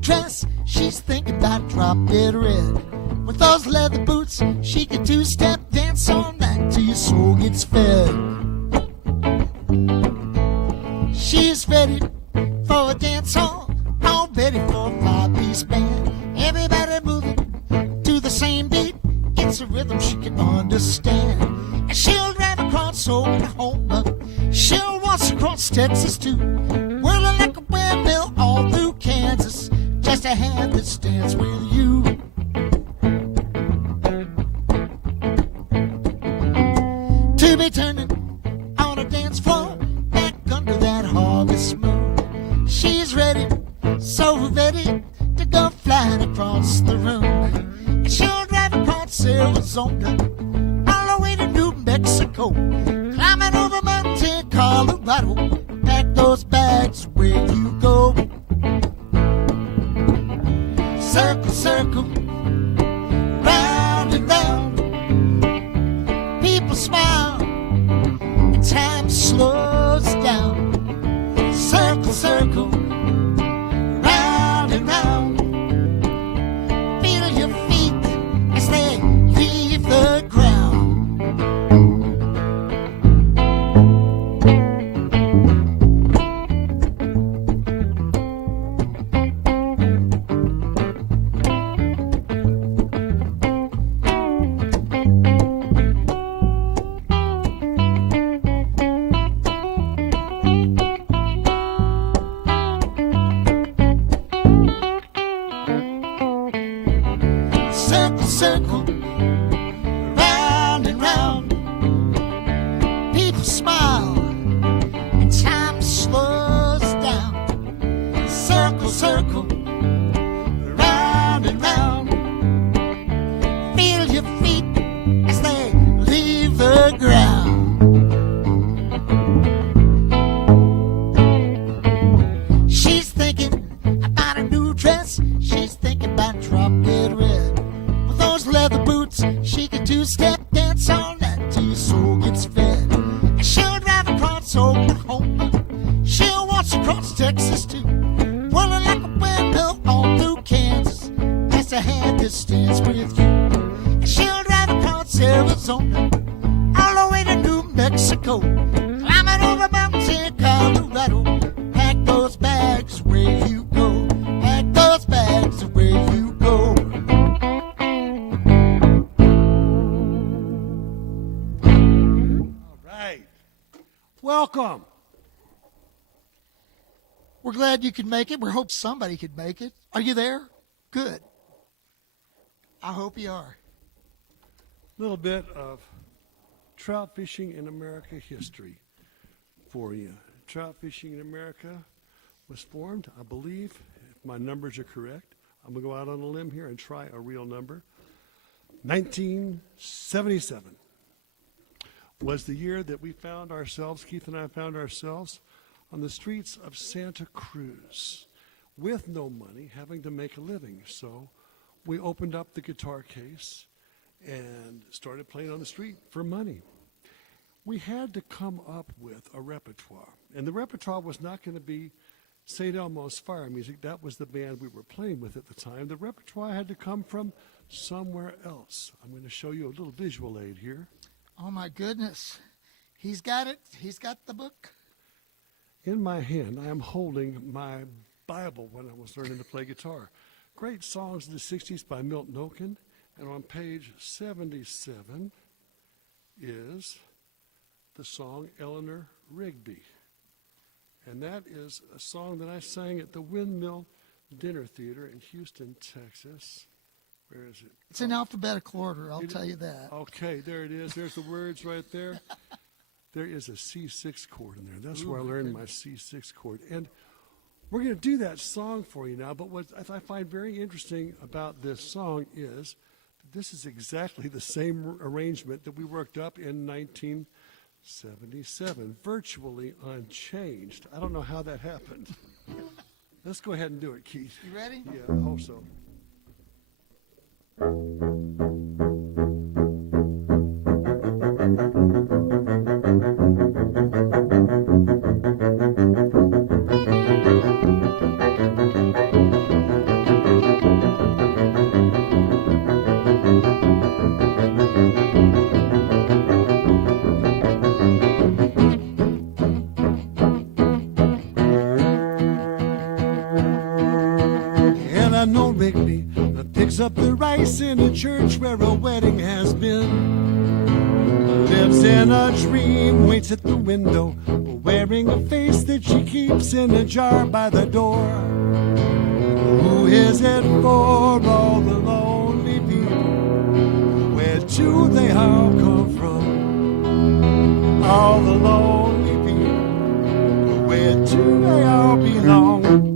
dress, she's thinking about drop dead red. With those leather boots, she can two-step dance all night till your soul gets fed. She's ready for a dance hall, all ready for a five-piece band. Everybody moving to the same beat, it's a rhythm she can understand. And she'll drive across Oklahoma, she'll waltz across Texas too, whirling like a windmill all through Kansas, just to have this dance with you. To be turning on a dance floor back under that harvest moon. She's ready, so ready to go flying across the room. And she'll drive across Arizona all the way to New Mexico, climbing over Mountain Colorado. Pack those bags where you go. Circle, circle, round and round. People smile and time slows down. Circle, circle, round and round. Feel your feet as they leave the ground. Circle, circle, round and round. People smile and time slows down. Circle, circle, round and round. Feel your feet as they leave the ground. She's thinking about a new dress, she's thinking about drop dead red. With those leather boots, she can two-step dance all night till your soul gets fed. And she'll drive across Oklahoma, she'll waltz across Texas too, whirling like a windmill all through Kansas, just to have this dance with you. And she'll drive across Arizona all the way to New Mexico, climbing over Mountain Colorado. Pack those bags where you go. Pack those bags where you go. All right. Welcome. We're glad you could make it. We hope somebody could make it. Are you there? Good. I hope you are. A little bit of trout fishing in America history for you. Trout fishing in America was formed, I believe, if my numbers are correct. I'm going to go out on a limb here and try a real number. 1977 was the year that we found ourselves, Keith and I found ourselves, on the streets of Santa Cruz with no money, having to make a living. So we opened up the guitar case and started playing on the street for money. We had to come up with a repertoire, and the repertoire was not going to be St. Elmo's Fire Music. That was the band we were playing with at the time. The repertoire had to come from somewhere else. I'm going to show you a little visual aid here. Oh, my goodness. He's got it. He's got the book. In my hand, I am holding my Bible when I was learning to play guitar. Great songs of the 60s by Milton Oken. And on page 77 is the song Eleanor, Rigby. And that is a song that I sang at the Windmill Dinner Theater in Houston, Texas. Where is it? It's in alphabetical order, I'll tell you that. Okay, there it is. There's the words right there. There is a C6 chord in there. That's where I learned my C6 chord. And we're going to do that song for you now. But what I find very interesting about this song is this is exactly the same arrangement that we worked up in 1977, virtually unchanged. I don't know how that happened. Let's go ahead and do it, Keith. You ready? Yeah, I hope so. Eleanor Rigby picks up the rice in a church where a wedding has been. Lives in a dream, waits at the window, wearing a face that she keeps in a jar by the door. Who is it for, all the lonely people? Where do they all come from? All the lonely people, where do they all belong?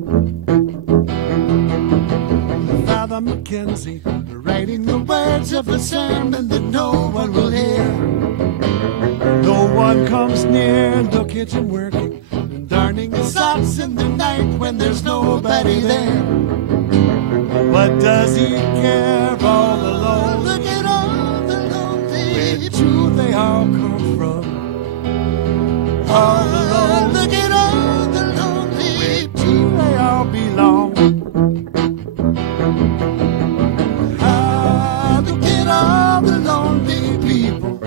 Father Mackenzie, writing the words of a sermon that no one will hear. No one comes near, look at him working, and darning his socks in the night when there's nobody there. What does he care? All the lonely, look at all the lonely. Where do they all come from? All the lonely, look at all the lonely. Where do they all belong? Ah, look at all the lonely people.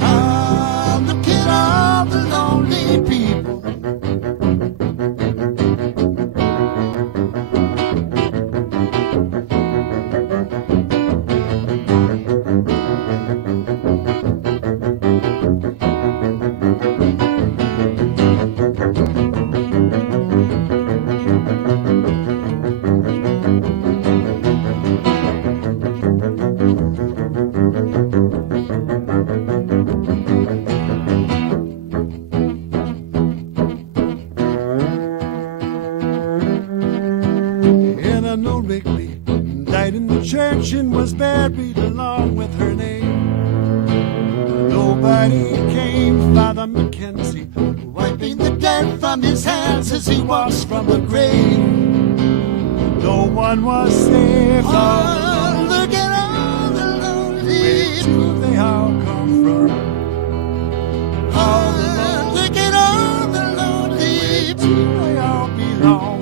Ah, look at all the lonely people. Eleanor Rigby died in the church and was buried along with her name. Nobody came, Father Mackenzie, wiping the dirt from his hands as he walks from the grave. No one was saved. Oh, look at all the lonely. Where do they all come from? All the lonely. Look at all the lonely. Where do they all belong?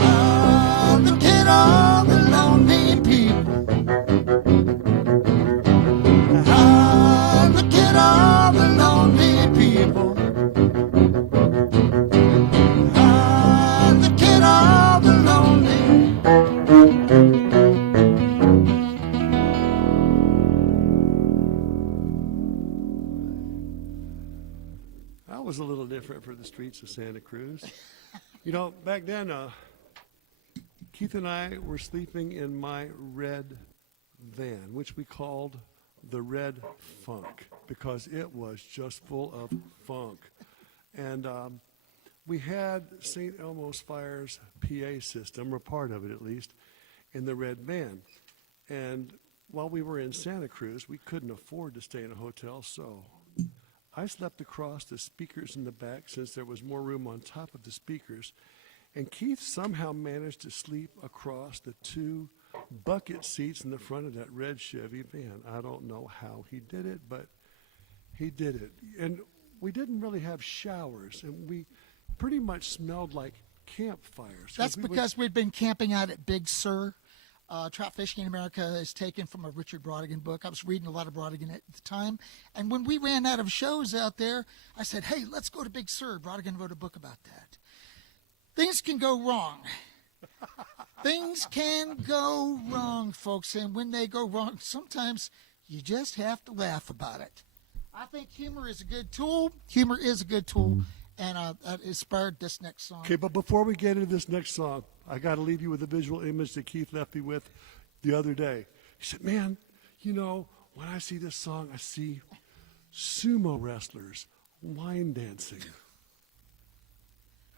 Ah, look at all the lonely people. Ah, look at all the lonely people. Ah, look at all the lonely. That was a little different for the streets of Santa Cruz. You know, back then, Keith and I were sleeping in my red van, which we called the Red Funk, because it was just full of funk. And we had St. Elmo's Fire's PA system, or part of it at least, in the red van. And while we were in Santa Cruz, we couldn't afford to stay in a hotel, so I slept across the speakers in the back since there was more room on top of the speakers. And Keith somehow managed to sleep across the two bucket seats in the front of that red Chevy van. I don't know how he did it, but he did it. And we didn't really have showers, and we pretty much smelled like campfires. That's because we'd been camping out at Big Sur. Trout Fishing in America is taken from a Richard Brodigan book. I was reading a lot of Brodigan at the time. And when we ran out of shows out there, I said, hey, let's go to Big Sur. Brodigan wrote a book about that. Things can go wrong. Things can go wrong, folks. And when they go wrong, sometimes you just have to laugh about it. I think humor is a good tool. Humor is a good tool. And that inspired this next song. Okay, but before we get into this next song, I got to leave you with a visual image that Keith left me with the other day. He said, man, you know, when I see this song, I see sumo wrestlers line dancing.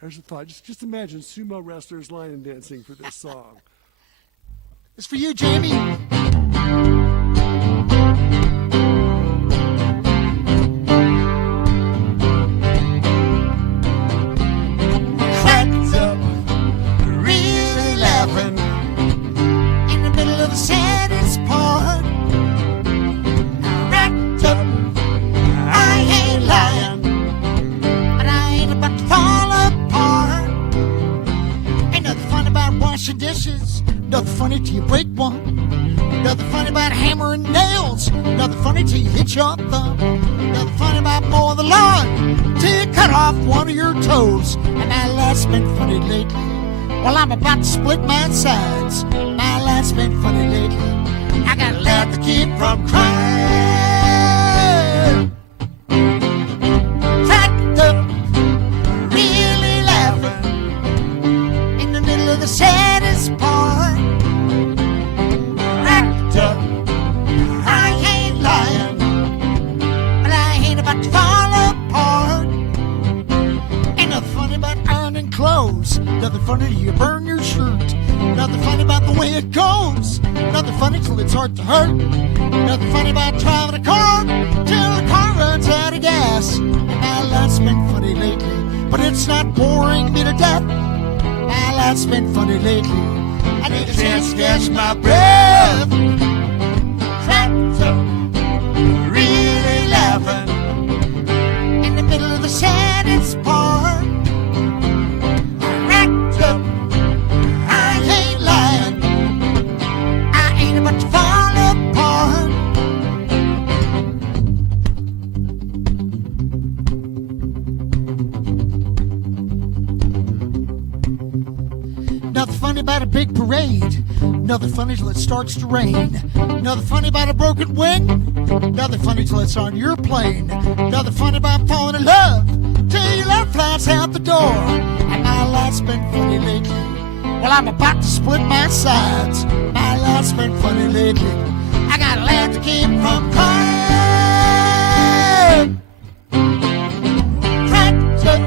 There's a thought. Just imagine sumo wrestlers line dancing for this song. It's for you, Jamie. Cracked up, really laughing in the middle of the saddest part. Wrapped up, I ain't lying, but I ain't about to fall apart. Ain't nothing fun about washing dishes, nothing funny till you break one. Nothing funny about hammering nails, nothing funny till you hit your thumb. Nothing funny about mowing the lawn till you cut off one of your toes. And my life's been funny lately. Well, I'm about to split my sides. My life's been funny lately. I gotta laugh to keep from crying. Cracked up, really laughing in the middle of the saddest part. Cracked up, I ain't lying, but I ain't about to fall apart. Ain't nothing funny about ironing clothes. Nothing funny till you burn your shirt. Nothing funny about the way it goes. Nothing funny till it starts to hurt. Nothing funny about driving a car till the car runs out of gas. And my life's been funny lately, but it's not boring me to death. My life's been funny lately. I need a chance to catch my breath. Cracked up, really laughing in the middle of the saddest part. Cracked up, I ain't lying, I ain't about to fall apart. Nothing funny about a big parade. Nothing funny till it starts to rain. Nothing funny about a broken wing. Nothing funny till it's on your plane. Nothing funny about falling in love till your love flies out the door. And my life's been funny lately. Well, I'm about to split my sides. My life's been funny lately. I gotta laugh to keep from crying. Cracked up,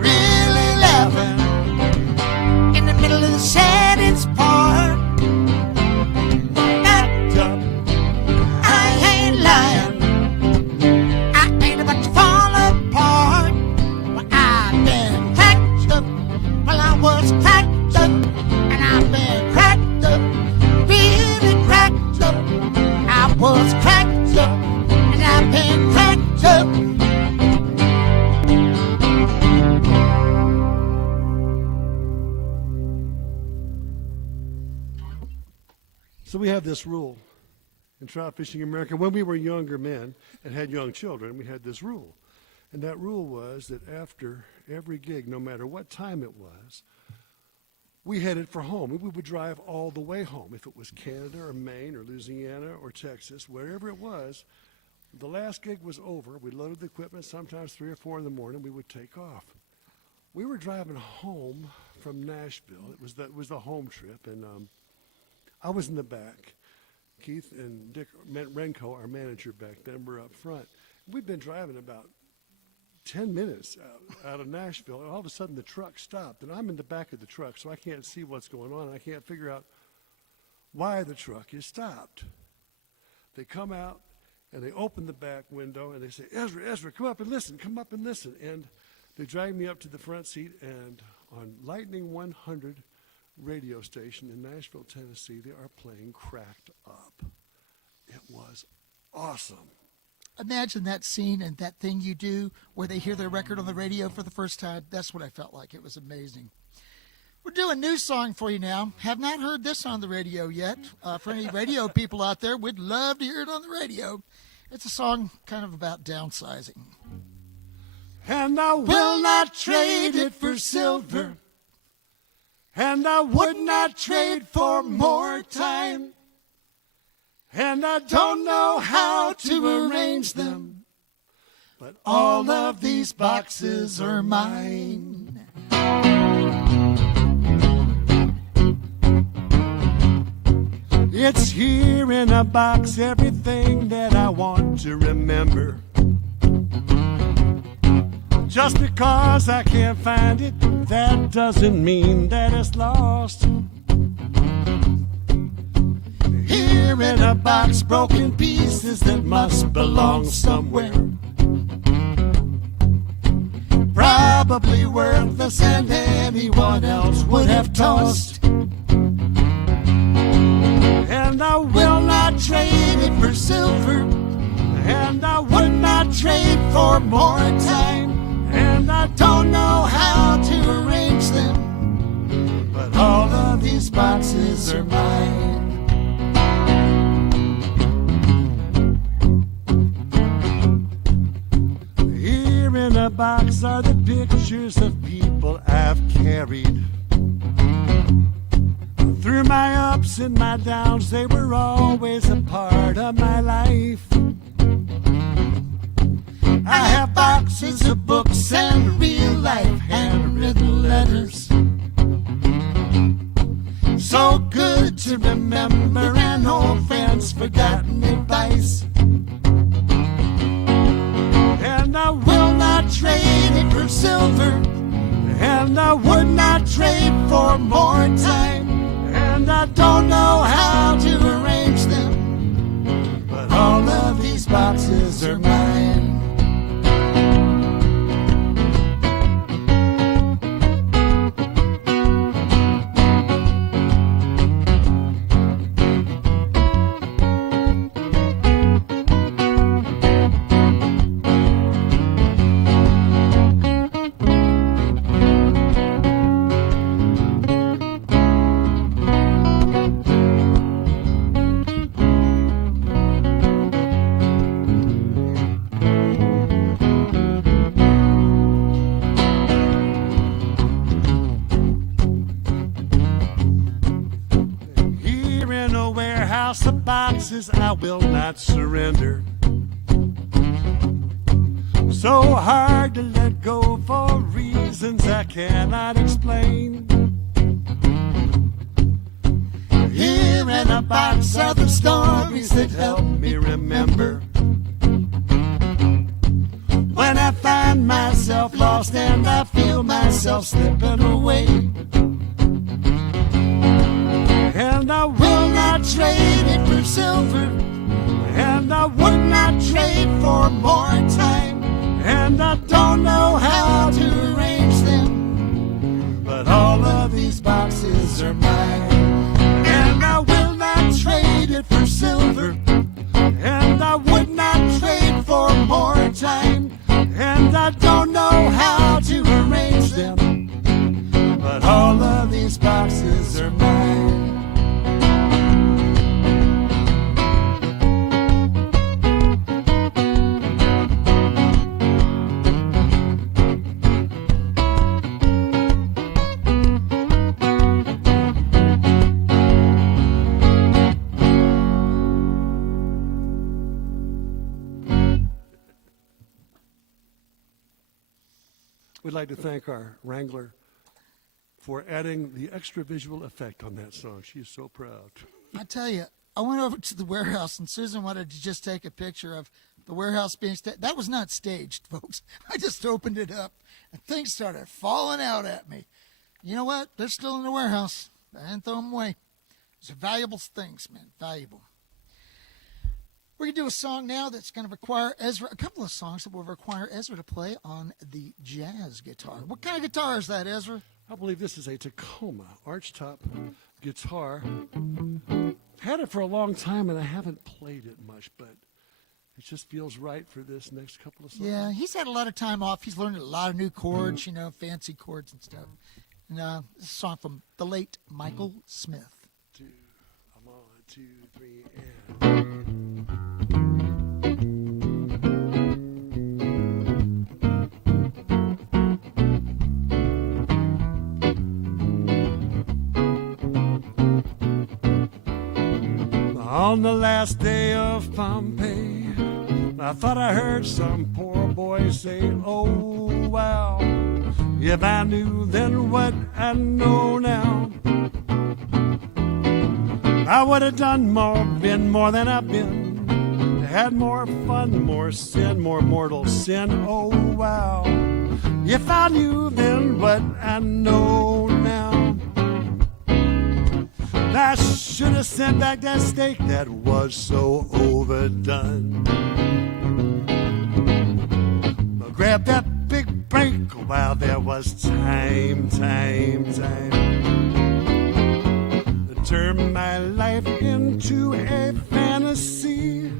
really laughing in the middle of the saddest part. Cracked up, I ain't lying, I ain't about to fall apart. Well, I've been cracked up, well, I was cracked up, and I've been cracked up, really cracked up. I was cracked up, and I've been cracked up. So we have this rule in trout fishing in America. When we were younger men and had young children, we had this rule. And that rule was that after every gig, no matter what time it was, we headed for home. We would drive all the way home. If it was Canada or Maine or Louisiana or Texas, wherever it was, the last gig was over. We loaded the equipment, sometimes 3 or 4 in the morning, we would take off. We were driving home from Nashville. It was the home trip, and I was in the back. Keith and Dick Renko, our manager back then, were up front. We'd been driving about 10 minutes out of Nashville, and all of a sudden the truck stopped, and I'm in the back of the truck, so I can't see what's going on, and I can't figure out why the truck is stopped. They come out, and they open the back window, and they say, Ezra, come up and listen, and they drag me up to the front seat, and on Lightning 100 radio station in Nashville, Tennessee, they are playing Cracked Up. It was awesome. Imagine that scene and that thing you do where they hear their record on the radio for the first time. That's what I felt like. It was amazing. We're doing a new song for you now. Have not heard this on the radio yet. For any radio people out there, we'd love to hear it on the radio. It's a song kind of about downsizing. And I will not trade it for silver, and I would not trade for more time, and I don't know how to arrange them, but all of these boxes are mine. It's here in a box, everything that I want to remember. Just because I can't find it, that doesn't mean that it's lost. Here in a box, broken pieces that must belong somewhere. Probably worthless and anyone else would have tossed. And I will not trade it for silver, and I would not trade for more time. And I don't know how to arrange them, but all of these boxes are mine. box are the pictures of people I've carried. Through my ups and my downs, they were always a part of my life. I have boxes of books and real-life handwritten letters. So good to remember an old friend's forgotten advice. And I will not trade it for silver, and I would not trade for more time. And I don't know how to arrange them, but all of these boxes are mine. The boxes I will not surrender. So hard to let go for reasons I cannot explain. Here in a box are the stories that help me remember when I find myself lost and I feel myself slipping away. And I will not trade it for silver, and I would not trade for more time. And I don't know how to arrange them, but all of these boxes are mine. And I will not trade it for silver, and I would not trade for more time. And I don't know how to arrange them, but all of these boxes are mine. We'd like to thank our wrangler for adding the extra visual effect on that song. She is so proud. I tell you, I went over to the warehouse, and Susan wanted to just take a picture of the warehouse being staged. That was not staged, folks. I just opened it up, and things started falling out at me. You know what? They're still in the warehouse. I didn't throw them away. These are valuable things, man, valuable. We're going to do a song now that's going to require Ezra, a couple of songs that will require Ezra to play on the jazz guitar. What kind of guitar is that, Ezra? I believe this is a Tacoma archtop guitar. Had it for a long time, and I haven't played it much, but it just feels right for this next couple of songs. Yeah, he's had a lot of time off. He's learned a lot of new chords, you know, fancy chords and stuff. And this is a song from the late Michael Smith. I'm on 2, 3, and... On the last day of Pompeii, I thought I heard some poor boy say, oh, wow, if I knew then what I know now, I would have done more, been more than I've been, had more fun, more sin, more mortal sin, oh, wow, if I knew then what I know now. I should have sent back that steak that was so overdone. But grab that big break while there was time. Turn my life into a fantasy.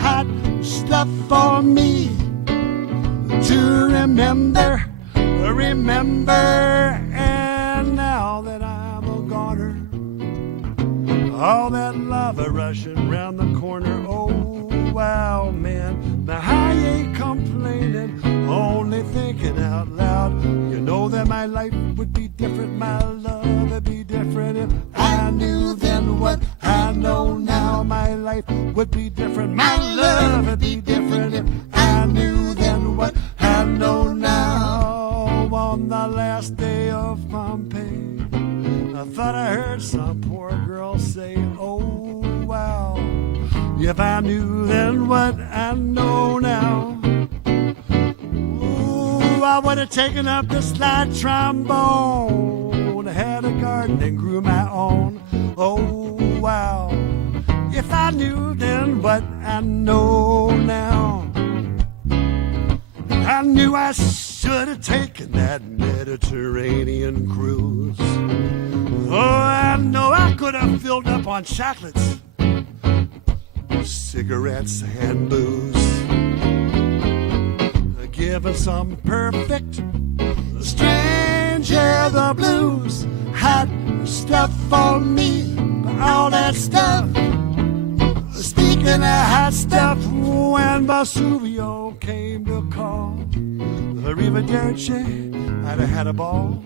Hot stuff for me to remember. And now that I'm a goner, all that lava rushing round the corner. Oh, wow, man, now I ain't complaining. only thinking out loud. You know that my life would be different, my love would be different if I knew then what I know now. My life would be different, my love would be different if I knew then what I know now. On the last day of Pompeii, I thought I heard some poor girl say, oh wow, if I knew then what I know now. Ooh, I would have taken up the slide trombone, had a garden and grew my own. Oh wow, if I knew then what I know now. I knew I should have taken that Mediterranean cruise. Oh, I know I could have filled up on chocolates, cigarettes and booze, given some perfect stranger the blues. Hot stuff for me, all that stuff. Speaking of hot stuff, when Vesuvio came to call, Arrivederci, I'd have had a ball.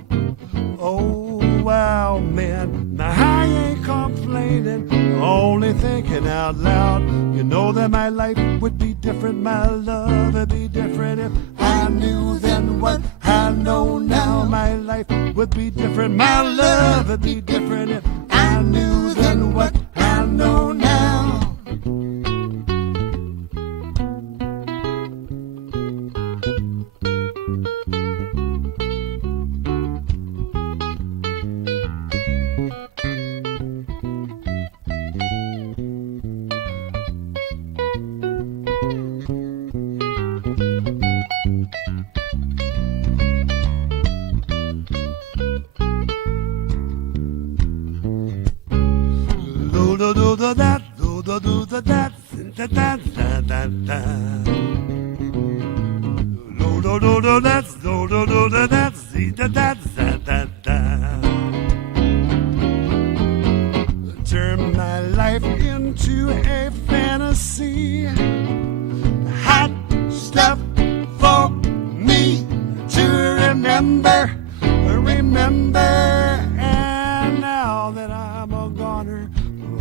Oh, wow, man, now I ain't complaining, only thinking out loud. You know that my life would be different, my love would be different if I knew then what I know now. My life would be different, my love would be different if I knew then what I know now. Turn my life into a fantasy. Hot stuff for me to remember. And now that I'm a goner,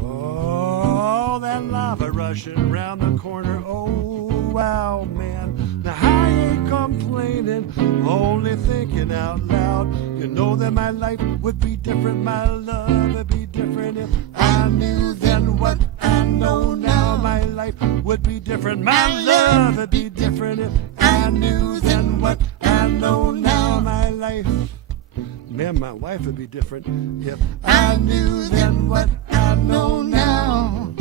oh, that lava rushing around the corner. Oh, wow, man, now I ain't complaining, only thinking out loud. You know that my life would be different, my love would be different if I knew then what I know now. My life would be different, my love would be different if I knew then what I know now. My life, man, my wife would be different if I knew then what I know now.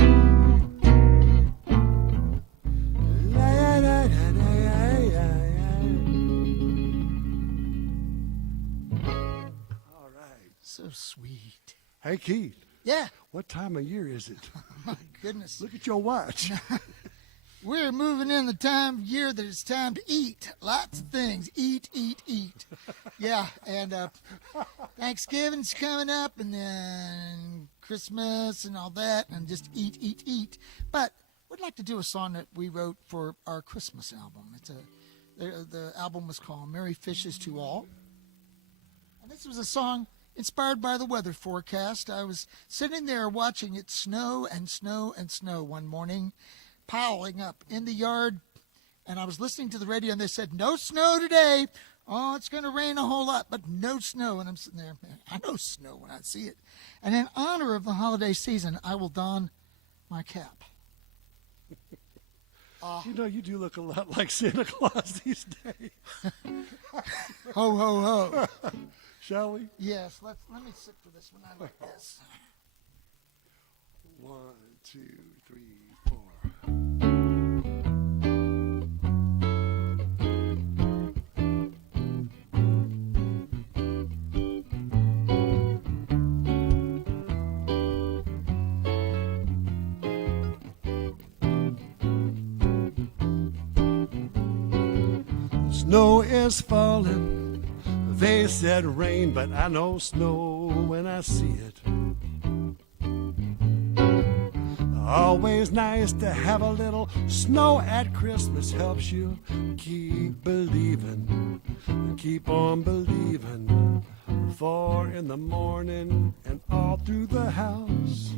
All right. So sweet. Hey, Keith. Yeah. What time of year is it? My goodness. Look at your watch. We're moving in the time of year that it's time to eat. Lots of things. Eat, eat, eat. Yeah, and Thanksgiving's coming up, and then Christmas and all that, and just eat, eat, eat. But we'd like to do a song that we wrote for our Christmas album. The album was called Merry Fishes to All. And this was a song inspired by the weather forecast. I was sitting there watching it snow and snow and snow one morning, piling up in the yard, and I was listening to the radio, and they said, no snow today. Oh, it's going to rain a whole lot, but no snow. And I'm sitting there, man, I know snow when I see it. And in honor of the holiday season, I will don my cap. You know, you do look a lot like Santa Claus these days. Ho, ho, ho. Shall we? Yes, let me sit for this one. I like this. 1, 2, 3, 4. Snow is falling. They said rain, but I know snow when I see it. Always nice to have a little snow at Christmas. Helps you keep believing, keep on believing. 4 in the morning and all through the house,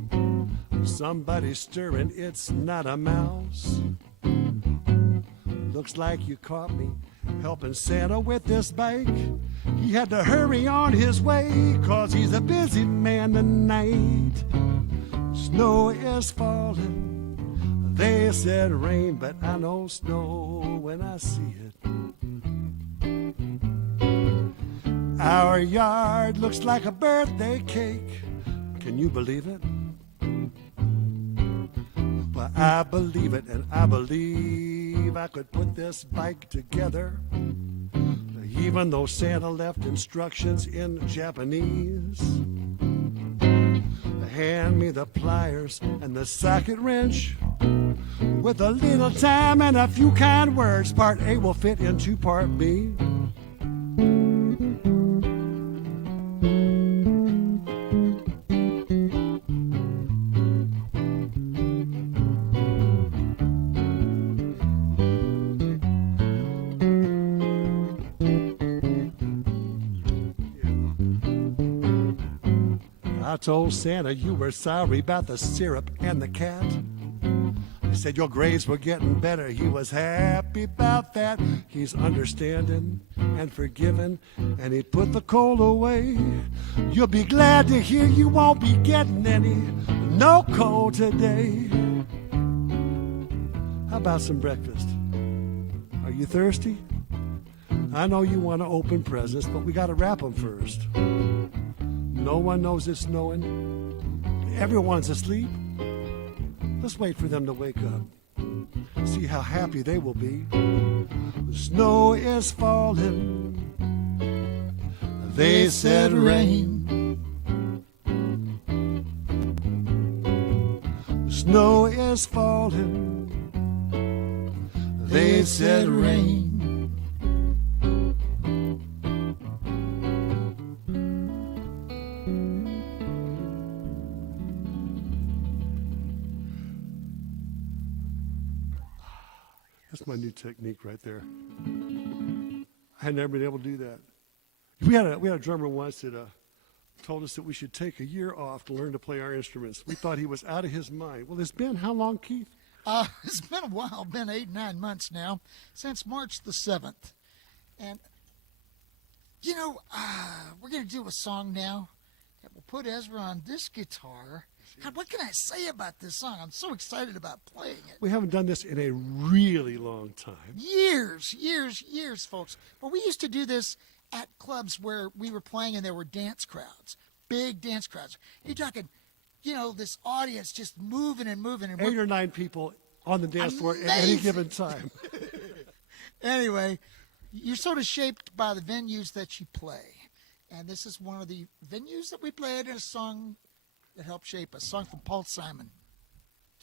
somebody's stirring, it's not a mouse. Looks like you caught me helping Santa with this bike. He had to hurry on his way, 'cause he's a busy man tonight. Snow is falling, they said rain, but I know snow when I see it. Our yard looks like a birthday cake. Can you believe it? Well, I believe it, and I believe I could put this bike together, even though Santa left instructions in Japanese. Hand me the pliers and the socket wrench. With a little time and a few kind words, part A will fit into part B. I told Santa you were sorry about the syrup and the cat. He said your grades were getting better. He was happy about that. He's understanding and forgiving, and he put the coal away. You'll be glad to hear you won't be getting any no coal today. How about some breakfast? Are you thirsty? I know you want to open presents, but we got to wrap them first. No one knows it's snowing. Everyone's asleep. Let's wait for them to wake up. See how happy they will be. The snow is falling. They said rain. The snow is falling. They said rain. That's my new technique right there. I had never been able to do that. We had a drummer once that told us that we should take a year off to learn to play our instruments. We thought he was out of his mind. Well, it's been how long, Keith? It's been a while, been 8-9 months now, since March the 7th. And, you know, we're going to do a song now that will put Ezra on this guitar. God, what can I say about this song? I'm so excited about playing it. We haven't done this in a really long time. Years, folks. But we used to do this at clubs where we were playing and there were dance crowds, big dance crowds. You're talking, you know, this audience just moving and moving. And 8 or 9 people on the dance floor at any given time. Anyway, you're sort of shaped by the venues that you play. And this is one of the venues that we played in a song that helped shape us. A song from Paul Simon.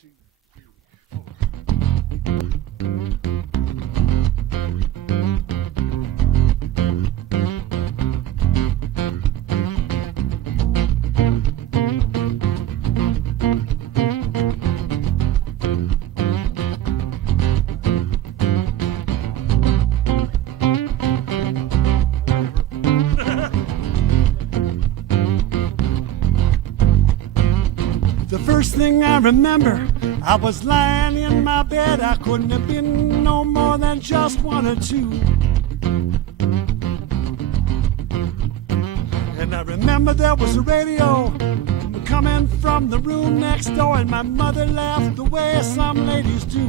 2, 3, 4. First thing I remember, I was lying in my bed. I couldn't have been no more than just 1 or 2. And I remember there was a radio coming from the room next door, and my mother laughed the way some ladies do.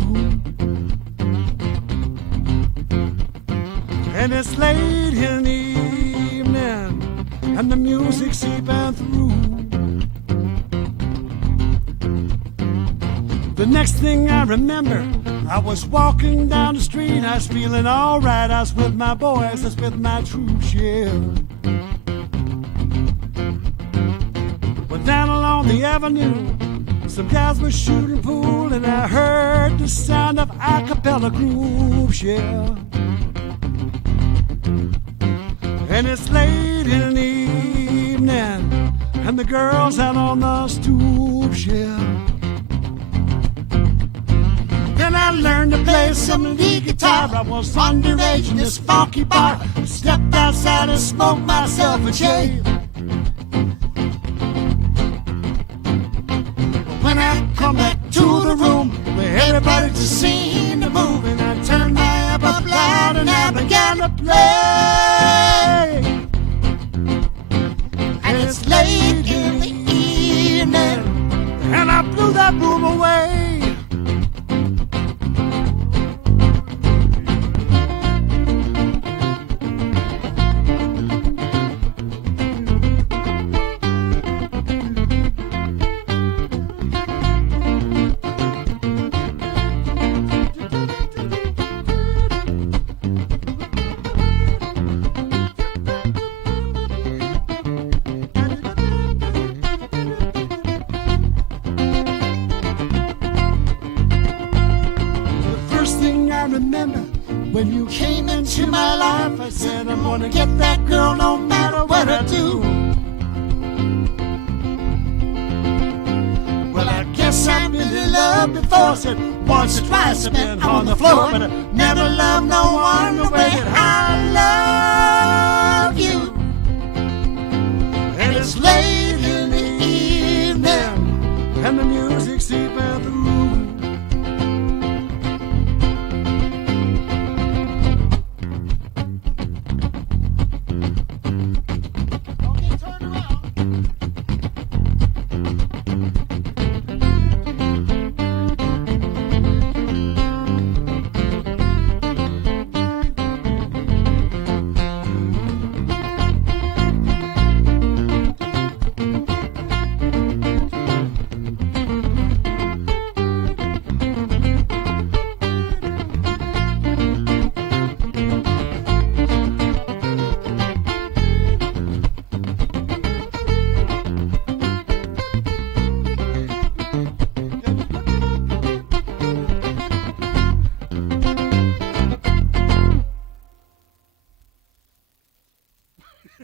And it's late in the evening, and the music's seeping through. The next thing I remember, I was walking down the street. I was feeling all right. I was with my boys, I was with my troops, yeah. Went down along the avenue, some guys were shooting pool, and I heard the sound of a cappella groups, yeah. And it's late in the evening, and the girls out on the stoops, yeah. when I learned to play some lead guitar. I was underage in this funky bar. Stepped outside and smoked myself a J. When I come back to the room where everybody just seemed to move, and I turned my amp up loud and I began to play. And it's late in the evening, and I blew that room away. When you came into my life, I said I'm gonna get that girl no matter what I do. Well, I guess I've been in love before. Said once or twice I've been on the floor, but I never loved no one the way that I love you. And it's late in the evening, and the music's deep in the room.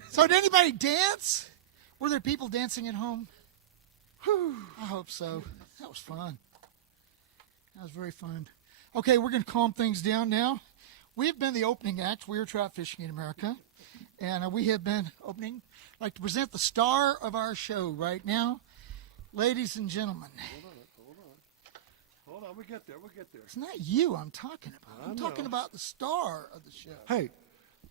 So did anybody dance? Were there people dancing at home? Whew, I hope so. That was fun. That was very fun. Okay, we're going to calm things down now. We've been the opening act. We are Trout Fishing in America. And we have been opening. I'd like to present the star of our show right now. Ladies and gentlemen. Hold on, we'll get there. It's not you I'm talking about. I'm talking about the star of the show. Hey,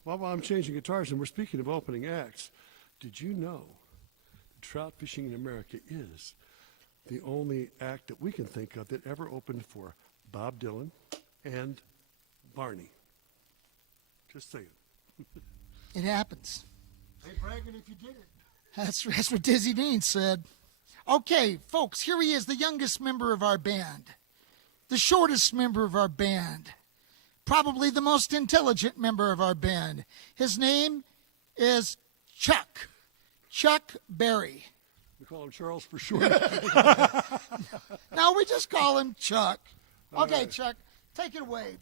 while I'm changing guitars and we're speaking of opening acts, did you know Trout Fishing in America is the only act that we can think of that ever opened for Bob Dylan and Barney? Just saying. It happens. Ain't bragging if you did it. That's what Dizzy Dean said. Okay, folks, here he is, the youngest member of our band, the shortest member of our band, probably the most intelligent member of our band. His name is Chuck Berry. We call him Charles for short. No, we just call him Chuck. Okay, Chuck, take it away.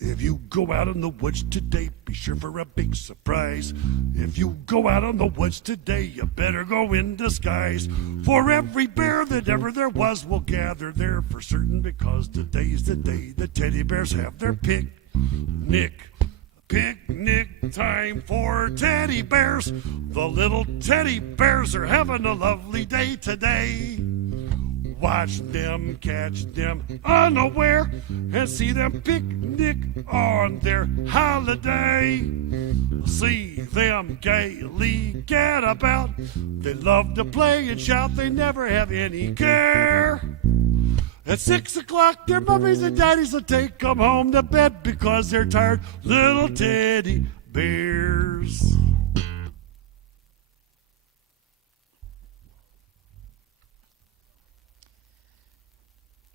If you go out in the woods today, be sure for a big surprise. If you go out in the woods today, you better go in disguise. For every bear that ever there was will gather there for certain, because today's the day the teddy bears have their picnic. Picnic time for teddy bears. The little teddy bears are having a lovely day today. Watch them catch them unaware and see them picnic on their holiday. See them gaily get about. They love to play and shout. They never have any care. At 6 o'clock, their mummies and daddies will take them home to bed because they're tired little teddy bears.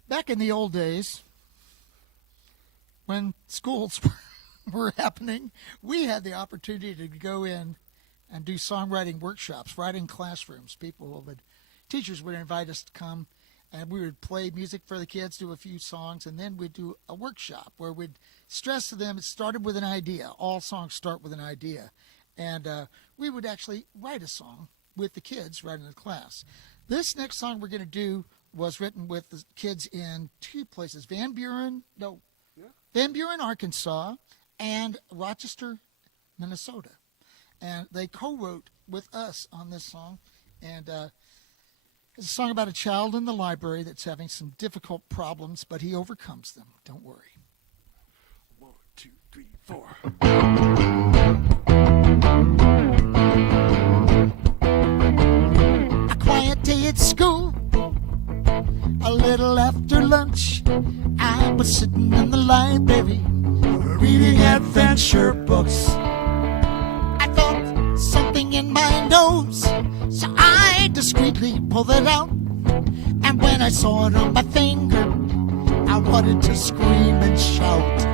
Back in the old days, when schools were happening, we had the opportunity to go in and do songwriting workshops right in classrooms. Teachers would invite us to come And we would play music for the kids, do a few songs, and then we'd do a workshop where we'd stress to them it started with an idea. All songs start with an idea. And we would actually write a song with the kids right in the class. This next song we're going to do was written with the kids in two places, Van Buren, Arkansas, and Rochester, Minnesota. And they co-wrote with us on this song. And it's a song about a child in the library that's having some difficult problems, but he overcomes them. Don't worry. 1, 2, 3, 4. A quiet day at school, a little after lunch, I was sitting in the library reading adventure books. I felt something in my nose, so I discreetly pulled it out. And when I saw it on my finger, I wanted to scream and shout.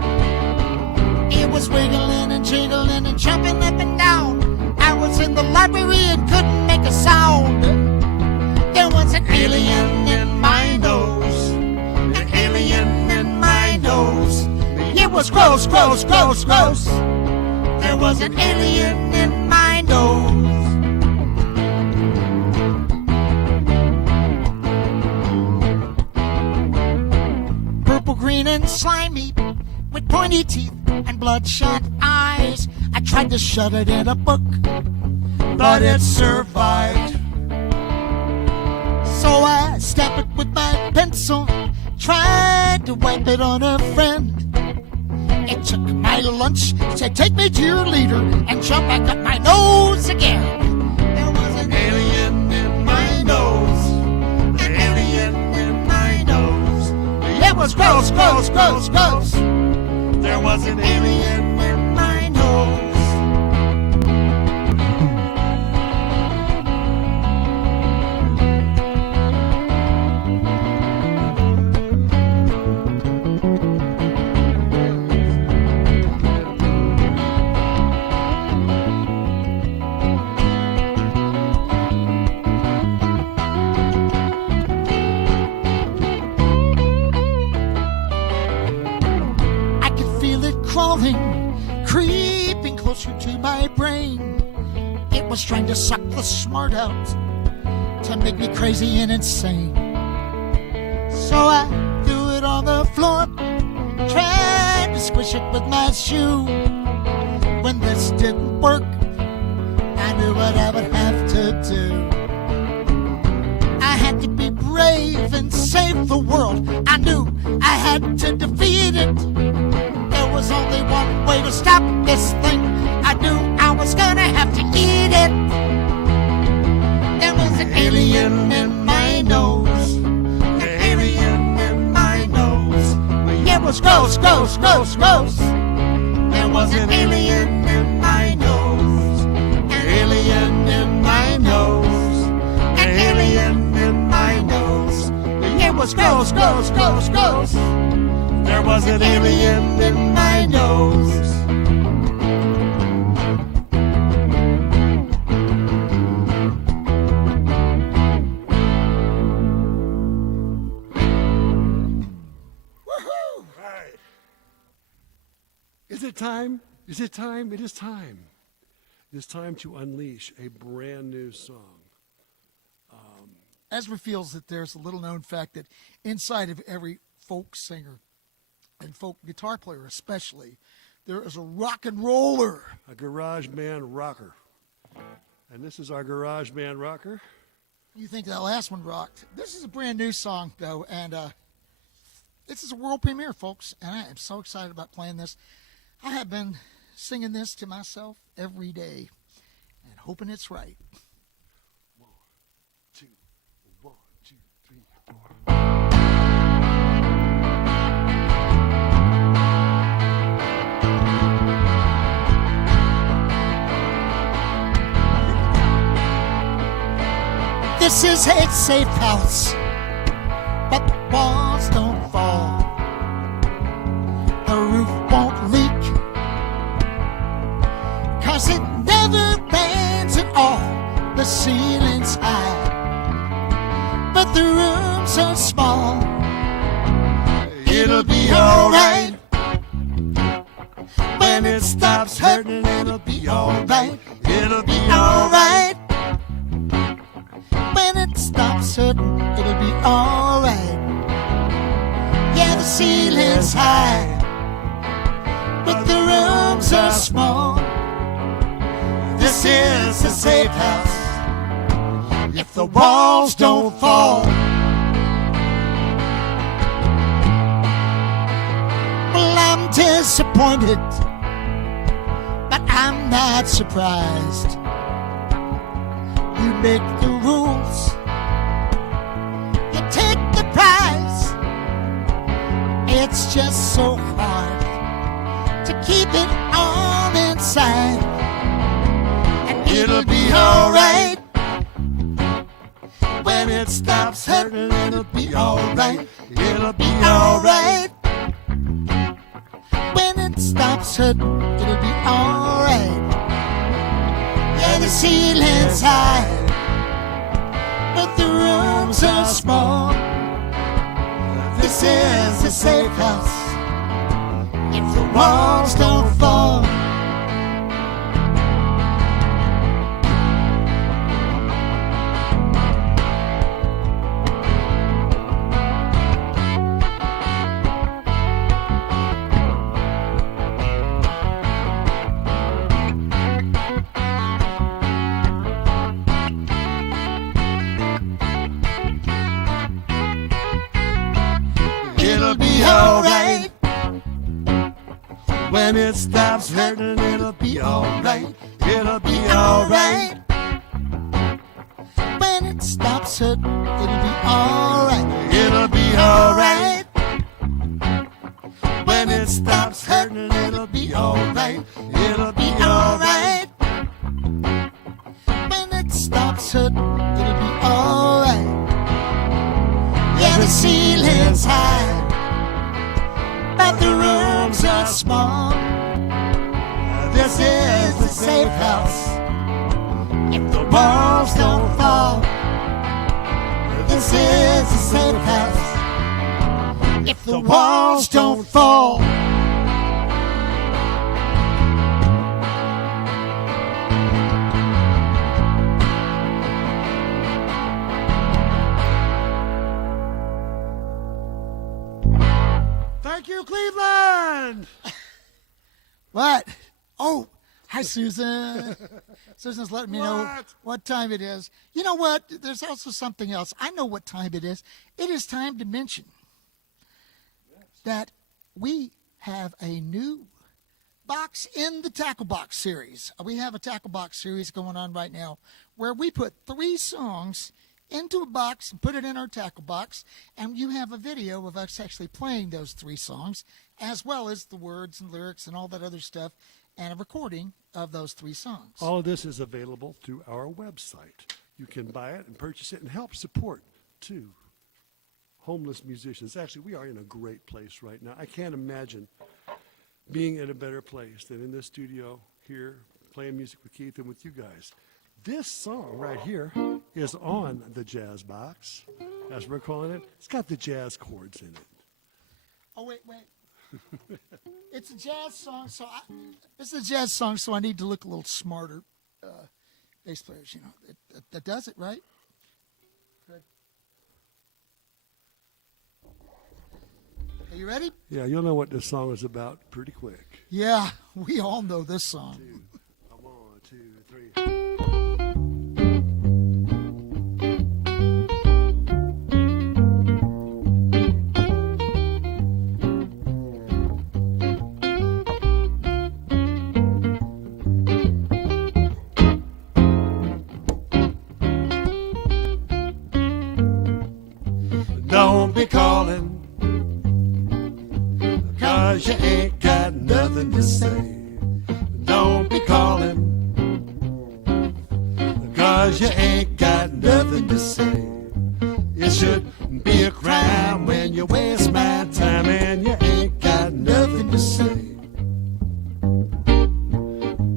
It was wiggling and jiggling and jumping up and down. I was in the library and couldn't make a sound. There was an alien in my nose, an alien in my nose. It was gross, gross, gross, gross. There was an alien in my nose. Purple, green, and slimy, with pointy teeth and bloodshot eyes. I tried to shut it in a book, but it survived. So I stabbed it with my pencil, tried to wipe it on a friend. It took my lunch, said take me to your leader, and jump back up my nose again. There was an alien in my nose, an alien in my nose. It was gross, gross, gross, gross. There was an alien in my nose. Crawling, creeping closer to my brain. It was trying to suck the smart out to make me crazy and insane. So I threw it on the floor, tried to squish it with my shoe. When this didn't work, I knew what I would have to do. I had to be brave and save the world. I knew I had to defeat it. There was only one way to stop this thing. I knew I was gonna have to eat it. There was an alien in my nose, an alien in my nose. It was gross, gross, gross, gross. There was an alien in my nose, an alien in my nose, an alien in my nose. It was gross, gross, gross, gross. There was an alien in my nose. Woohoo! Right. Is it time? Is it time? It is time. It is time to unleash a brand new song. Ezra feels that there's a little known fact that inside of every folk singer and folk guitar player especially, there is a rock and roller. A garage band rocker. And this is our garage band rocker. You think that last one rocked. This is a brand new song, though, and this is a world premiere, folks, and I am so excited about playing this. I have been singing this to myself every day and hoping it's right. 1, 2, 1, 2, 3, 4. This is a safe house, but the walls don't fall. The roof won't leak, 'cause it never rains at all. The ceiling's high, but the room rooms are small. It'll be alright. When it stops hurting, it'll be alright. It'll be alright. When it stops hurting, it'll be alright. Yeah, the ceiling's high, but the rooms are small. This is a safe house if the walls don't fall. Well, I'm disappointed, but I'm not surprised. You make the rules, you take the prize. It's just so hard to keep it all inside. And it'll be alright. When it stops hurting, it'll be alright. It'll be alright. When it stops hurting, it'll be alright. Yeah, the ceiling's high, but the rooms are small. This is a safe house if the walls don't fall. It'll be alright. When it stops hurting, it'll be alright. It'll be alright. When it stops hurting, it'll be alright. It'll be alright. When it stops hurting, it'll be alright. It'll be alright. When it stops hurting, it'll be alright. Yeah, the ceiling's high, but the rooms are small. This is a safe house if the walls don't fall. This is a safe house if the walls don't fall. Thank you, Cleveland. What? Oh, hi, Susan. Susan's letting me know What? what time it is. You know what? There's also something else. I know what time it is. It is time to mention that we have a new box in the Tackle Box series. We have a Tackle Box series going on right now where we put 3 songs into a box and put it in our tackle box, and you have a video of us actually playing those 3 songs, as well as the words and lyrics and all that other stuff, and a recording of those 3 songs. All of this is available through our website. You can buy it and purchase it and help support 2 homeless musicians. Actually, we are in a great place right now. I can't imagine being in a better place than in this studio here, playing music with Keith and with you guys. This song right here is on the jazz box, as we're calling it. It's got the jazz chords in it. Oh, wait. It's a jazz song, so I need to look a little smarter. Bass players, you know, that does it, right? Good. Are you ready? Yeah, you'll know what this song is about pretty quick. Yeah, we all know this song. 1, 2, 3. Don't be calling, 'cause you ain't got nothing to say. Don't be calling, 'cause you ain't got nothing to say. It should be a crime when you waste my time and you ain't got nothing to say.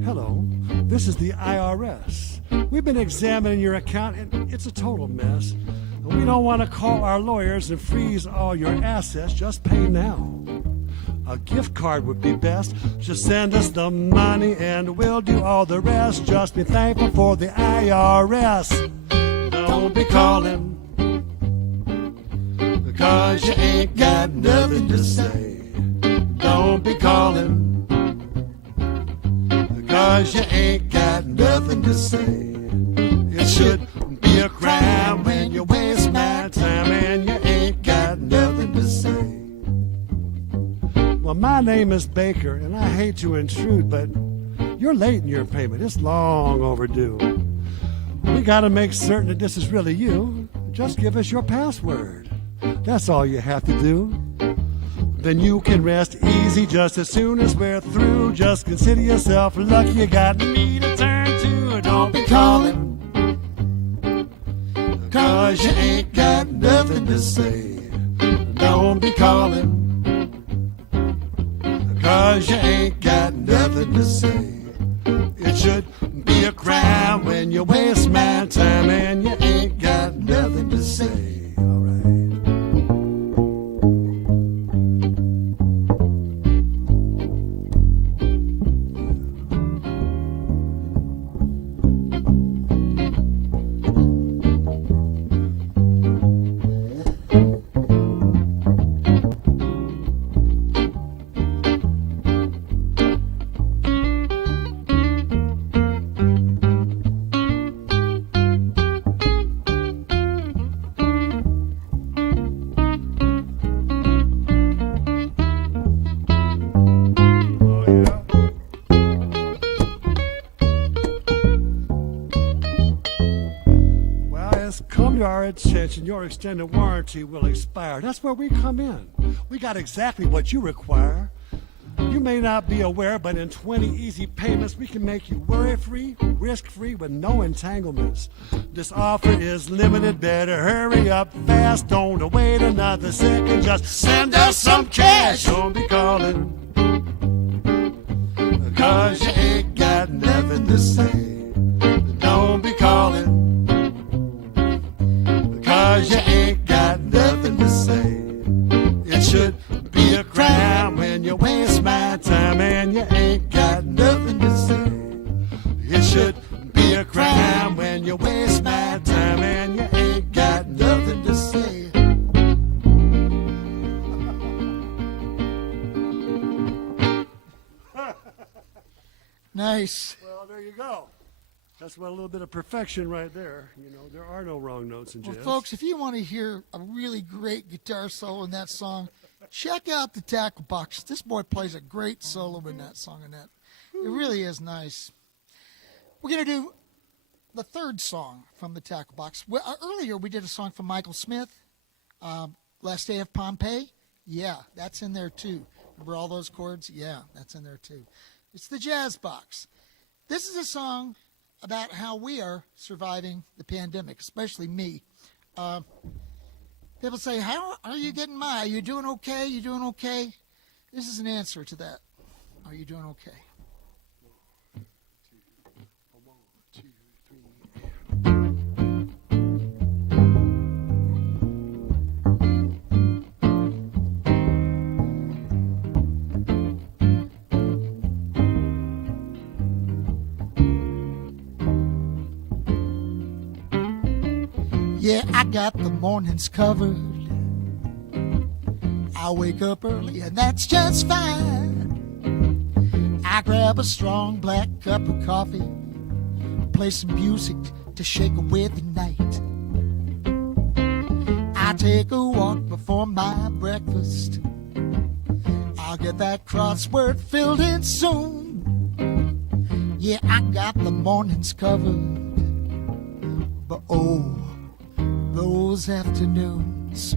Hello, this is the IRS. We've been examining your account and it's a total mess. We don't want to call our lawyers and freeze all your assets. Just pay now. A gift card would be best. Just send us the money and we'll do all the rest. Just be thankful for the IRS. Don't be calling, because you ain't got nothing to say. Don't be calling, because you ain't got nothing to say. It should be a crime when you waste my time and you ain't got nothing to say. Well, my name is Baker, and I hate to intrude, but you're late in your payment. It's long overdue. We got to make certain that this is really you. Just give us your password. That's all you have to do. Then you can rest easy just as soon as we're through. Just consider yourself lucky you got me to turn to. Don't be calling, 'cause you ain't got nothing to say. Don't be calling, 'cause you ain't got nothing to say. It should be a crime when you waste my time and you ain't got nothing to say. All right. Attention, your extended warranty will expire. That's where we come in. We got exactly what you require. You may not be aware, but in 20 easy payments, we can make you worry-free, risk-free, with no entanglements. This offer is limited. Better hurry up fast. Don't wait another second. Just send us some cash. Don't be calling, 'cause you ain't got nothing to say. Don't be calling, 'cause you ain't got nothing to say. It should be a crime when you waste my time and you ain't got nothing to say. It should be a crime when you waste my time and you ain't got nothing to say. Nice. Well, there you go. That's what a little bit of perfection right there. You know, there are no wrong notes in jazz. Well, folks, if you want to hear a really great guitar solo in that song, check out the Tackle Box. This boy plays a great solo in that song, and that it really is nice. We're going to do the third song from the Tackle Box. Well, earlier we did a song from Michael Smith, Last Day of Pompeii. Yeah, that's in there too. Remember all those chords? Yeah, that's in there too. It's the Jazz Box. This is a song about how we are surviving the pandemic, especially me. People say, how are you getting by? Are you doing okay? You doing okay? This is an answer to that. Are you doing okay? 1, 2, 3. Yeah, I got the mornings covered. I wake up early and that's just fine. I grab a strong black cup of coffee, play some music to shake away the night. I take a walk before my breakfast. I'll get that crossword filled in soon. Yeah, I got the mornings covered. But oh, those afternoons,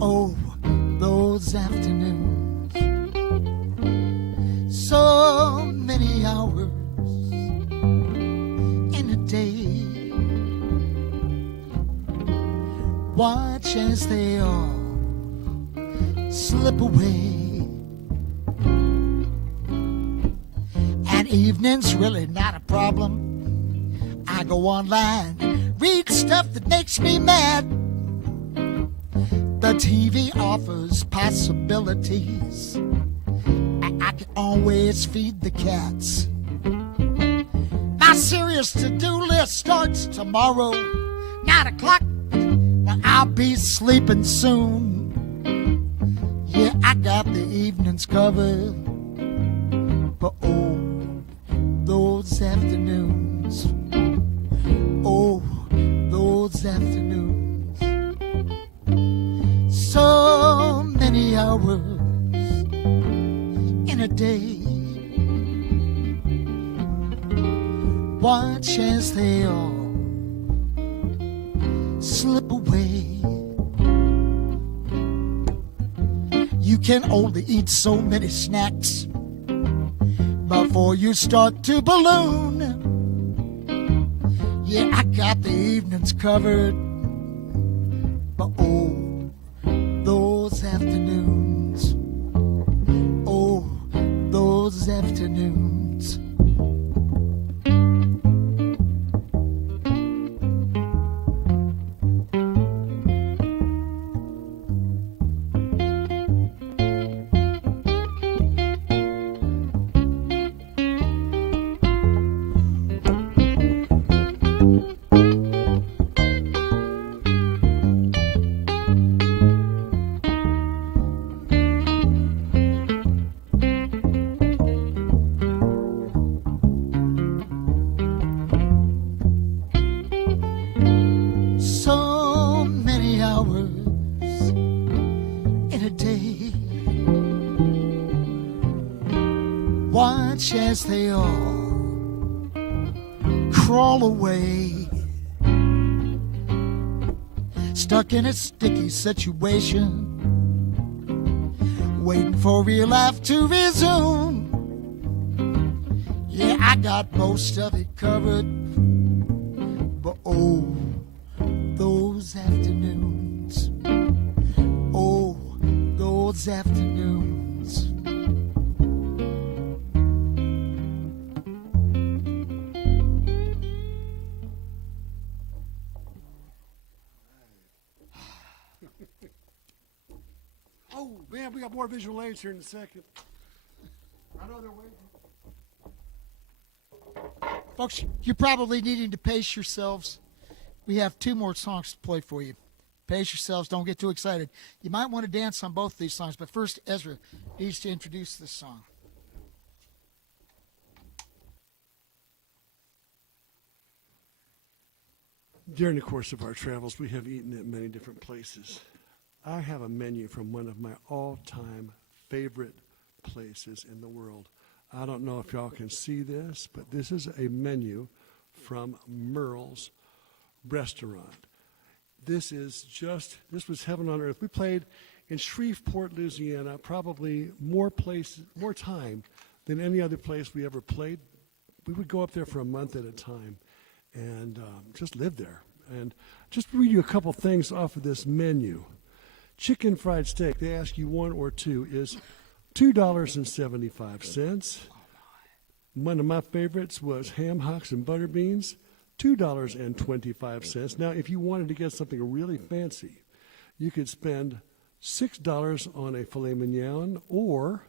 oh, those afternoons, so many hours in a day, watch as they all slip away, and evening's really not a problem. I go online, read stuff that makes me mad. The TV offers possibilities. I can always feed the cats. My serious to-do list starts tomorrow, 9 o'clock. Well, I'll be sleeping soon. Yeah, I got the evenings covered, but oh, those afternoons, oh, those afternoons, so many hours in a day. Watch as they all slip away. You can only eat so many snacks before you start to balloon. Yeah, I got the evenings covered, but oh, those afternoons, oh, those afternoons. As they all crawl away, stuck in a sticky situation, waiting for real life to resume. Yeah, I got most of it covered, but oh, those afternoons, oh, those afternoons. Oh, man, we got more visual aids here in a second. I know they're waiting. Folks, you're probably needing to pace yourselves. We have 2 more songs to play for you. Pace yourselves. Don't get too excited. You might want to dance on both these songs, but first, Ezra needs to introduce this song. During the course of our travels, we have eaten at many different places. I have a menu from one of my all-time favorite places in the world. I don't know if y'all can see this, but this is a menu from Murrell's restaurant. This was heaven on earth. We played in Shreveport, Louisiana, probably more time than any other place we ever played. We would go up there for a month at a time and just live there. And just read you a couple things off of this menu. Chicken fried steak, they ask you 1 or 2, is $2.75. One of my favorites was ham hocks and butter beans, $2.25. Now, if you wanted to get something really fancy, you could spend $6 on a filet mignon or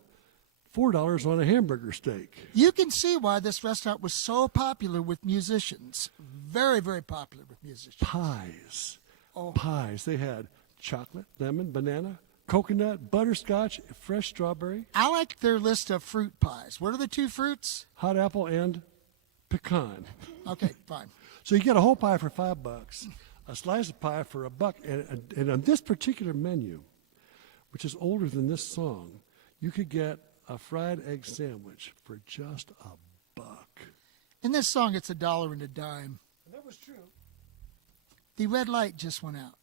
$4 on a hamburger steak. You can see why this restaurant was so popular with musicians. Very, very popular with musicians. Pies. Oh. Pies. They had chocolate, lemon, banana, coconut, butterscotch, fresh strawberry. I like their list of fruit pies. What are the 2 fruits? Hot apple and pecan. Okay, fine. So you get a whole pie for $5, a slice of pie for $1, and on this particular menu, which is older than this song, you could get a fried egg sandwich for just $1. In this song, it's $1 and a dime. And that was true. The red light just went out.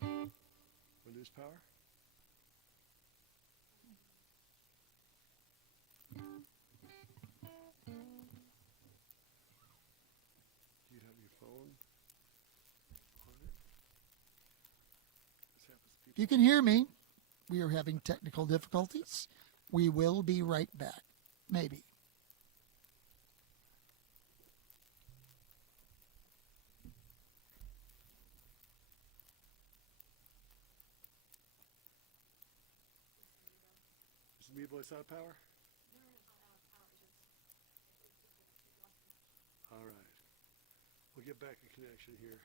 We lose power? Do you have your phone on it? This happens to people. You can hear me. We are having technical difficulties. We will be right back. Maybe. Is the voice out of power? All right. We'll get back in connection here.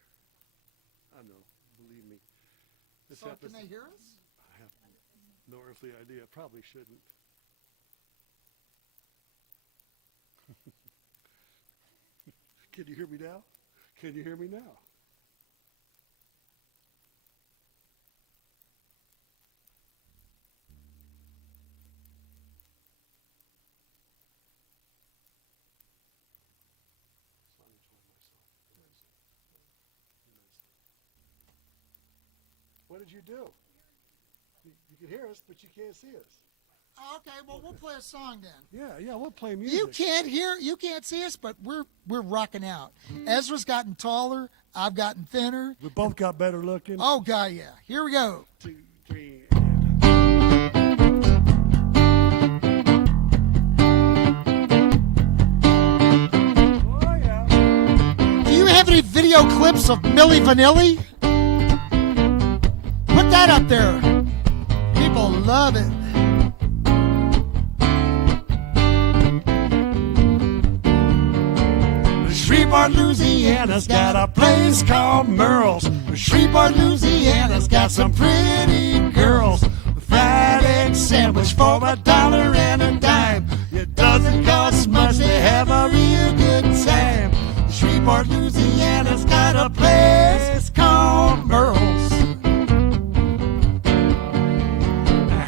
I know, believe me. This So happens. can they hear us? I have no earthly idea. Probably shouldn't. Can you hear me now? Can you hear me now? What did you do? You can hear us, but you can't see us. Okay, well, we'll play a song then. Yeah, we'll play music. You can't see us, but we're rocking out. Ezra's gotten taller. I've gotten thinner. We both got better looking. Oh, God, yeah. Here we go. 2, 3, Oh, yeah. Do you have any video clips of Milli Vanilli? Put that up there. People love it. Shreveport, Louisiana's got a place called Murrell's. Shreveport, Louisiana's got some pretty girls. A fried egg sandwich for $1 and a dime. It doesn't cost much to have a real good time. Shreveport, Louisiana's got a place called Murrell's.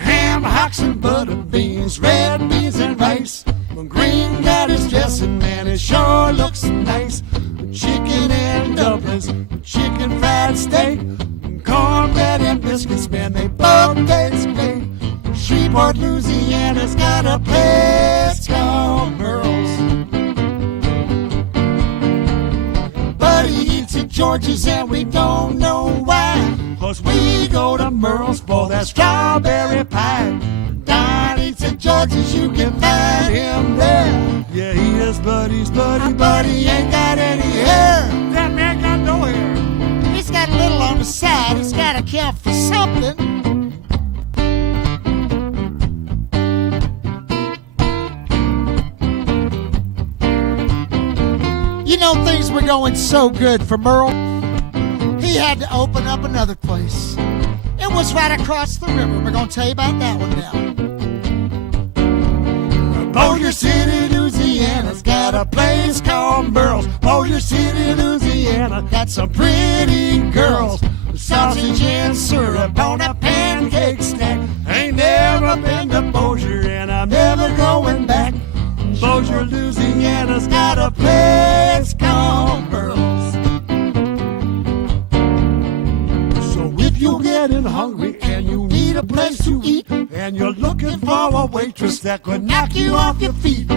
Ham, hocks, and butter beans, red beans and rice. When Green got his dressing, man, it sure looks nice. Chicken and dumplings, chicken fried steak, cornbread and biscuits, man, they both taste great. Shreveport, Louisiana's got a place called Murrell's. Buddy eats at George's and we don't know why, 'cause we go to Murrell's for that strawberry pie. Don eats at George's, you can find him there. Yeah, he is Buddy's buddy, but he ain't got any hair. That man got no hair. He's got a little on the side. He's got to count for something. You know, things were going so good for Murrell. He had to open up another place. It was right across the river. We're going to tell you about that one now. Bossier City, Louisiana's got a place called Murrell's. Bossier City, Louisiana got some pretty girls. Sausage and syrup on a pancake stack. Ain't never been to Bossier and I'm never going back. Bossier, Louisiana's got a place called Murrell's. So if you're getting hungry and you need a place to eat, and you're looking for a waitress that could knock you off your feet,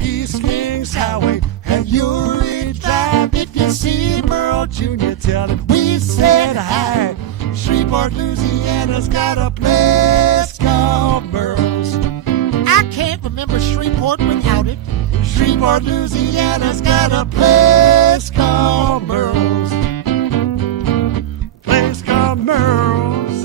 East Kings Highway and Uri Drive. If you see Murrell Jr., tell him we said hi. Shreveport, Louisiana's got a place called Murrell's. I can't remember Shreveport without it. Shreveport, Louisiana's got a place called Murrell's. Place called Murrell's.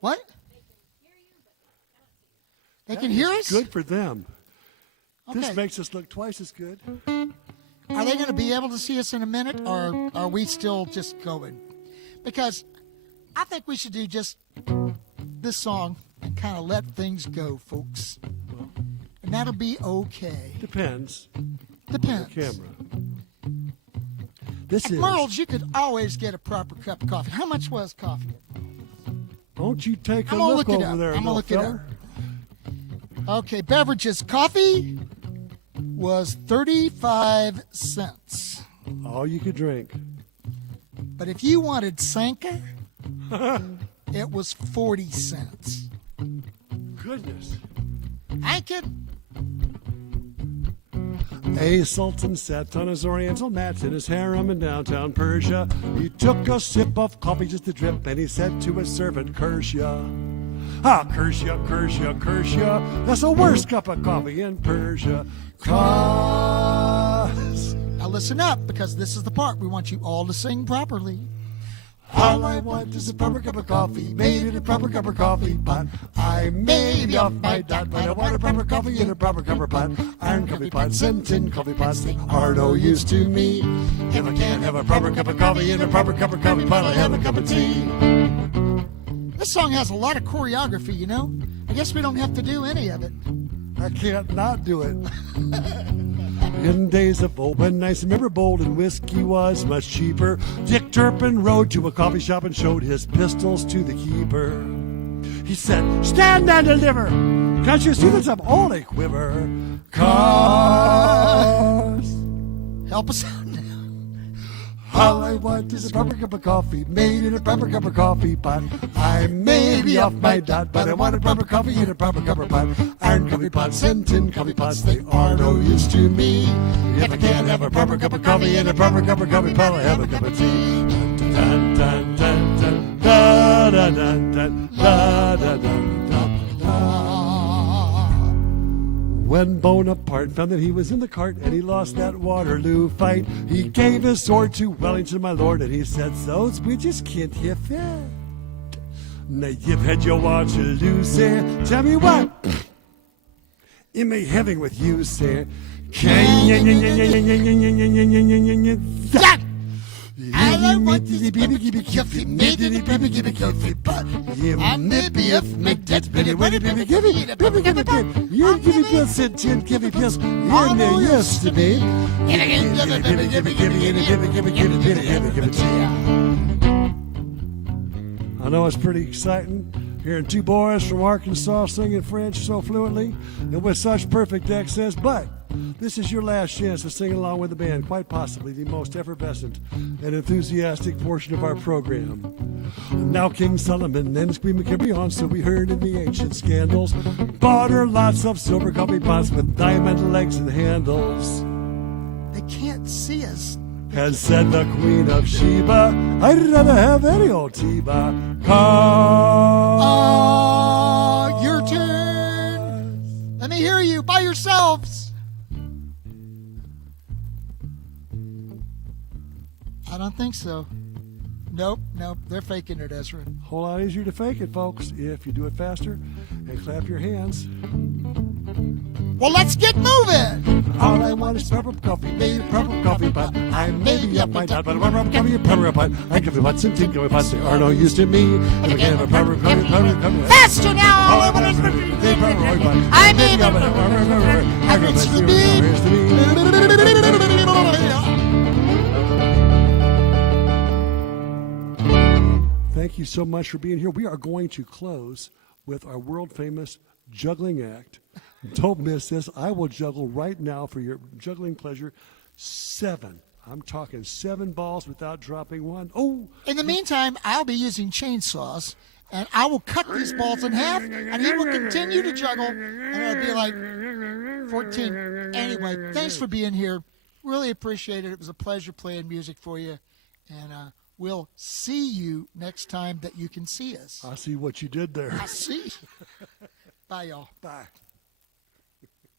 What? They can hear us? Good for them. Okay. This makes us look twice as good. Are they going to be able to see us in a minute, or are we still just going? Because I think we should do just this song and kind of let things go, folks. And that'll be okay. Depends. Depends. Camera. This At is. Murrell's, you could always get a proper cup of coffee. How much was coffee? Won't you take a I'm gonna look look it over up. there, I'm gonna little look it up. feller? Okay, beverages. Coffee was 35 cents. All you could drink. But if you wanted Sanka, it was 40 cents. Goodness. I ain't kidding. A sultan sat on his oriental mat in his harem in downtown Persia. He took a sip of coffee just a drip, and he said to his servant, "Curse ya. Ah, curse ya, curse ya, curse ya. That's the worst cup of coffee in Persia. 'Cause..." Now listen up, because this is the part we want you all to sing properly. All I want is a proper cup of coffee, made in a proper cup of coffee pot. I may be off my dot, but I want a proper coffee in a proper cup of pot. Iron coffee pots and tin coffee pots, they are no use to me. If I can't have a proper cup of coffee in a proper cup of coffee pot, I have a cup of tea. This song has a lot of choreography, you know? I guess we don't have to do any of it. I can't not do it. In days of old, when nice and memorable and whiskey was much cheaper, Dick Turpin rode to a coffee shop and showed his pistols to the keeper. He said, "Stand and deliver! Can't you see that I'm all a quiver? 'Cause Help us out now. all I want is a proper cup of coffee, made in a proper cup of coffee pot. I may be off my dot, but I want a proper coffee in a proper cup of pot. Iron coffee pots and tin coffee pots, they are no use to me. If I can't have a proper cup of coffee in a proper cup of coffee pot, I have a cup of tea. Dun, dun, dun, dun, da, da, dun, dun, da, da, dun, dun, da. When Bonaparte found that he was in the cart and he lost that Waterloo fight, he gave his sword to Wellington, my lord, and he said, "Those we just can't have it. Now you've had your Waterloo, sir. Tell me what am I having with you, sir? All I want is a baby give me coffee, made in a baby give me coffee pot. I may be off my dot, but I want a baby give me in a baby give me pot. You give me pills and tin, give me pills. You're no use to me. And again, give me, give me, give me, give me, give me, give me, give me, give me, give me, give me. I know it's pretty exciting hearing two boys from Arkansas singing French so fluently and with such perfect accents, but this is your last chance to sing along with the band, quite possibly the most effervescent and enthusiastic portion of our program. Now King Solomon and his queen would carry on, so we heard in the ancient scandals, bought her lots of silver coffee pots with diamond legs and handles. They can't see us. And said the Queen of Sheba, "I'd rather have any old Tiba." Your turn. Let me hear you by yourselves. I don't think so. Nope, they're faking it, Ezra. Whole lot easier to fake it, folks, if you do it faster and clap your hands. Well, let's get moving. All I want is proper coffee, made proper coffee pot. I may be up my dot, but I want proper coffee and proper pot. I coffee pots and tin coffee pots, they are no use to me. And I can't have a proper coffee, Faster now. all I want is proper coffee pot. I may be Here's to me. Thank you so much for being here. We are going to close with our world-famous juggling act. Don't miss this. I will juggle right now for your juggling pleasure. 7. I'm talking 7 balls without dropping one. Oh! In the meantime, I'll be using chainsaws, and I will cut these balls in half, and he will continue to juggle, and it'll be like 14. Anyway, thanks for being here. Really appreciate it. It was a pleasure playing music for you, and we'll see you next time that you can see us. I see what you did there. I see. Bye, y'all. Bye.